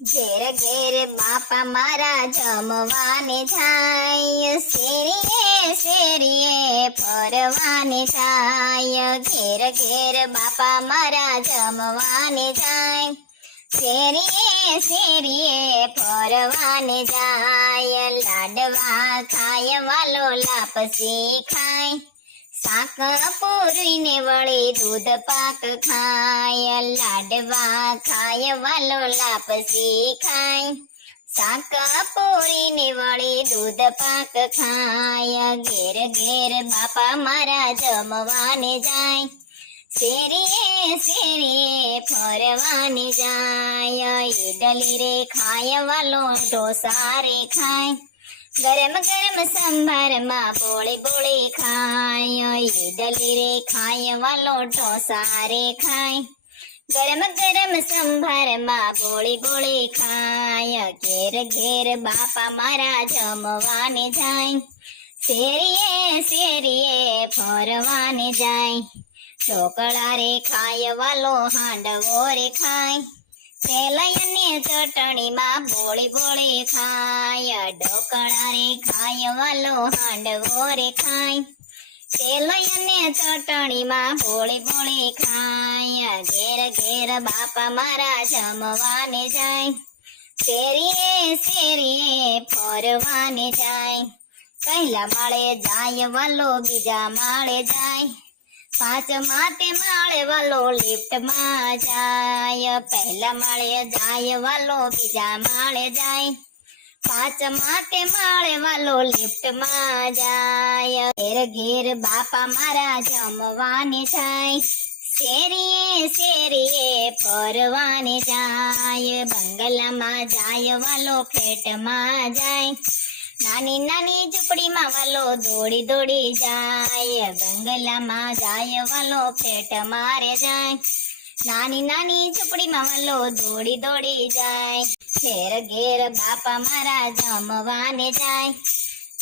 ઘેર ઘેર બાપા મારા જમવાને જાય, શેરીએ શેરીએ ફરવાને જાય. ઘેર ઘેર બાપા મારા જમવાને જાય, શેરીએ શેરીએ ફરવાને જાય. લાડવા ખાય વાલો લાપસી ખાય, શાક પૂરીને વળી દૂધ પાક ખાય. લાડવા ખાય વાલો લાપસી ખાય, શાક પૂરીને વળી દૂધ પાક ખાય. ઘેર ઘેર બાપા મારા જમવાને જાય, શેરીએ શેરીએ ફરવાને જાય. ઈડલી રે ખાય વાલો ઢોસા રે ખાય, ગરમ ગરમ સંભારમાં બોળી બોળી ખાય. ઈડલી રે ખાય વાલો ઢોસા રે ખાય, ગરમ ગરમ સંભારમાં બોળી બોળી ખાય. ઘેર ઘેર બાપા મારા જમવાને જાય, શેરીએ શેરીએ ફરવાને જાય. ઢોકળા રે ખાય વાલો હાંડવો રે ખાય, સેલયને ચટણીમાં બોળી બોળી ખાય. ઢોકળા રે ખાય વાલો હાંડવો રે ખાય, સેલયને ચટણીમાં બોળી બોળી ખાય. ઘેર ઘેર બાપા મારા જમવાને જાય, શેરીએ શેરીએ ફરવાને જાય. પહેલા માળે જાય વાલો બીજા માળે જાય, પાંચમા તે માળે વાલો લિફ્ટમાં જાય. પહેલા માળે જાય વાલો બીજા માળે જાય, પાંચમા તે માળે વાલો લિફ્ટમાં જાય. ઘેર ઘેર બાપા મારા જમવાને જાય, શેરીએ શેરીએ ફરવાને જાય. બંગલામાં જાય વાલો ફ્લેટમાં જાય, નાની નાની ઝૂંપડીમાં વાલો દોડી દોડી જાય. બંગલામાં જાય વાલો ફ્લેટ મારે જાય, નાની નાની ઝૂંપડીમાં વાલો દોડી દોડી જાય. ઘેર ઘેર બાપા મારા જમવાને જાય,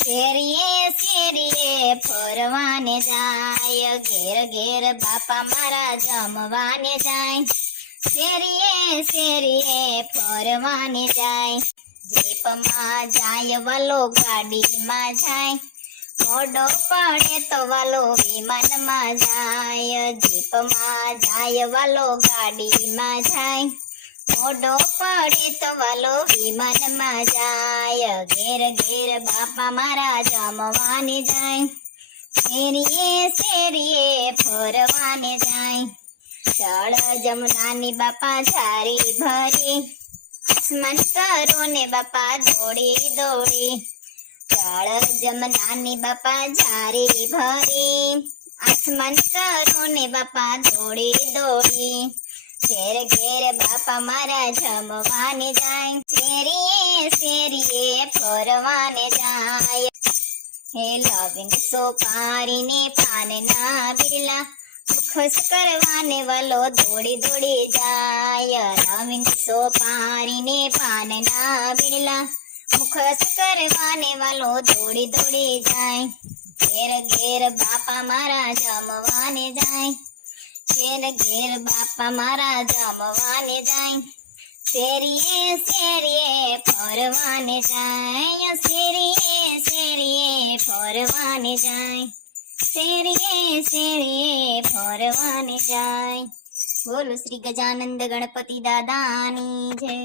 શેરીએ શેરીએ ફરવાને જાય. ઘેર ઘેર બાપા મારા જમવાને જાય, શેરીએ શેરીએ ફરવાને જાય. જીપમાં જાય વાલો ગાડીમાં જાય, મોડો પડે તો વાલો વિમાનમાં જાય. જીપમાં જાય વાલો ગાડીમાં જાય, મોડો પડે તો વાલો વિમાનમાં જાય. ઘેર ઘેર બાપા મારા જમવાને જાય, શેરીએ શેરીએ ફરવાને જાય. જળ જમનાની બાપા જારી ભરી, આસમાન કરો ને બાપા દોડી દોડી. જળ જમનાની બાપા જારી ભરી, આસમાન કરો ને બાપા દોડી દોડી. ઘેર ઘેર બાપા મારા જમવાને જાય, શેરીએ શેરીએ ફરવાને જાય. હે લવિંગ સોપારીને પાનના બિરલા, ખુશ કરવાને વાલો દોડી દોડી જાય. લવિંગ સોપારીને પાનના બિરલા, ખુશ કરવાને વાલો દોડી દોડી જાય. ઘેર ઘેર બાપા મારા જમવાને જાય, ઘેર ઘેર બાપા મારા જમવાને જાય. શેરીએ શેરીએ ફરવાને જાય, શેરીએ શેરીએ ફરવાને જાય. શેરીએ શેરીએ ફરવાને જાય. બોલો શ્રી ગજાનંદ ગણપતિ દાદાની જય.